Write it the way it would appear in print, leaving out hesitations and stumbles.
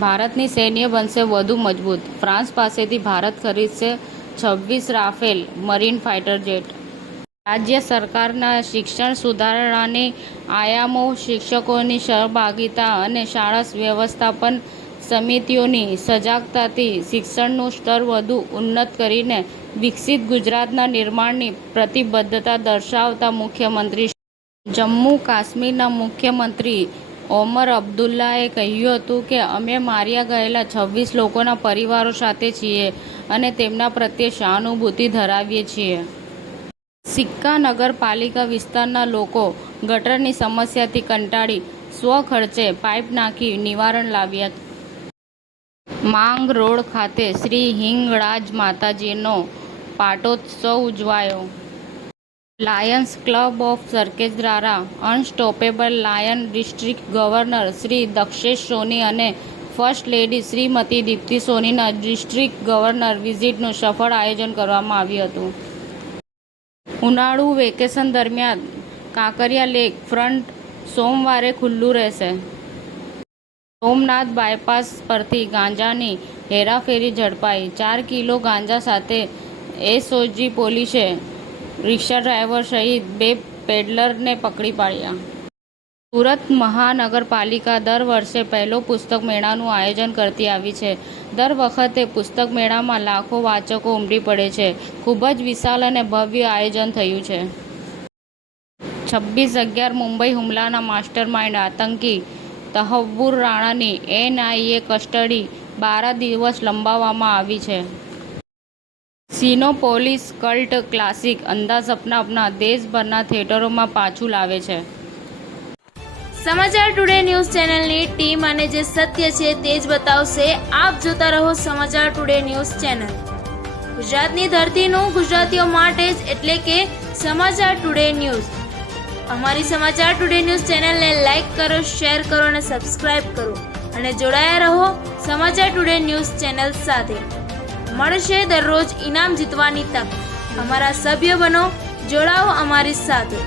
ભારતની સૈન્ય બનશે વધુ મજબૂત, ફ્રાન્સ પાસેથી ભારત ખરીદશે 26 રાફેલ મરીન ફાઇટર જેટ. રાજ્ય સરકારના શિક્ષણ સુધારણાની આયામો, શિક્ષકોની સહભાગિતા અને શાળા વ્યવસ્થાપન સમિતિઓની સજાગતાથી શિક્ષણનું સ્તર વધુ ઉન્નત કરીને વિકસિત ગુજરાતના નિર્માણની પ્રતિબદ્ધતા દર્શાવતા મુખ્યમંત્રી જમ્મુ કાશ્મીરના મુખ્યમંત્રી ઓમર અબ્દુલ્લાએ કહ્યું હતું કે અમે માર્યા ગયેલા 26 લોકોના પરિવારો સાથે છીએ અને તેમના પ્રત્યે સહાનુભૂતિ ધરાવીએ છીએ. સિક્કા નગરપાલિકા વિસ્તારના લોકો ગટરની સમસ્યાથી કંટાળી સ્વખર્ચે પાઇપ નાખી નિવારણ લાવ્યા. માંગ રોડ ખાતે શ્રી હિંગળાજ માતાજીનો પાટોત્સવ ઉજવાયો. લાયન્સ ક્લબ ઓફ સરખેજ દ્વારા unstoppable lion district governor Shri Dakshesh Soni અને ફર્સ્ટ લેડી શ્રીમતી દીપ્તિ સોનીના ડિસ્ટ્રિક્ટ ગવર્નર વિઝિટનું સફળ આયોજન કરવામાં આવ્યું હતું. ઉનાળુ વેકેશન દરમિયાન કાંકરિયા લેક ફ્રન્ટ સોમવારે ખુલ્લું રહેશે. સોમનાથ બાયપાસ પરથી ગાંજાની હેરાફેરી ઝડપાઈ. 4 કિલો ગાંજા સાથે એસઓજી પોલીસે રિક્ષા ડ્રાઈવર સહિત 2 પેડલરને પકડી પાડ્યા. સુરત મહાનગરપાલિકા દર વર્ષે પહેલો પુસ્તક મેળાનું આયોજન કરતી આવી છે. દર વખતે પુસ્તક મેળામાં લાખો વાચકો ઉમટી પડે છે. ખૂબ જ વિશાળ અને ભવ્ય આયોજન થયું છે. 26/11 મુંબઈ હુમલાના માસ્ટરમાઇન્ડ આતંકી તહવ્વુર રાણાની એનઆઈએ કસ્ટડી 12 દિવસ લંબાવવામાં આવી છે. સિનોપોલિસ કલ્ટ ક્લાસિક અંદાઝ અપના અપના દેશભરના થિયેટરોમાં પાછું લાવે છે. સમાચાર ટુડે ન્યૂઝ ચેનલની ટીમ અને જે સત્ય છે તે જ બતાવશે. આપ જોતા રહો સમાચાર ટુડે ન્યૂઝ ચેનલ. ગુજરાતની ધરતીનું ગુજરાતીઓ માટે જ, એટલે કે સમાચાર ટુડે ન્યૂઝ. અમારી સમાચાર ટુડે ન્યૂઝ ચેનલને લાઇક કરો, શેર કરો અને સબસ્ક્રાઇબ કરો અને જોડાયા રહો સમાચાર ટુડે ન્યૂઝ ચેનલ સાથે. મળશે દરરોજ ઇનામ જીતવાની તક. અમારા સભ્ય બનો, જોડાઓ અમારી સાથે.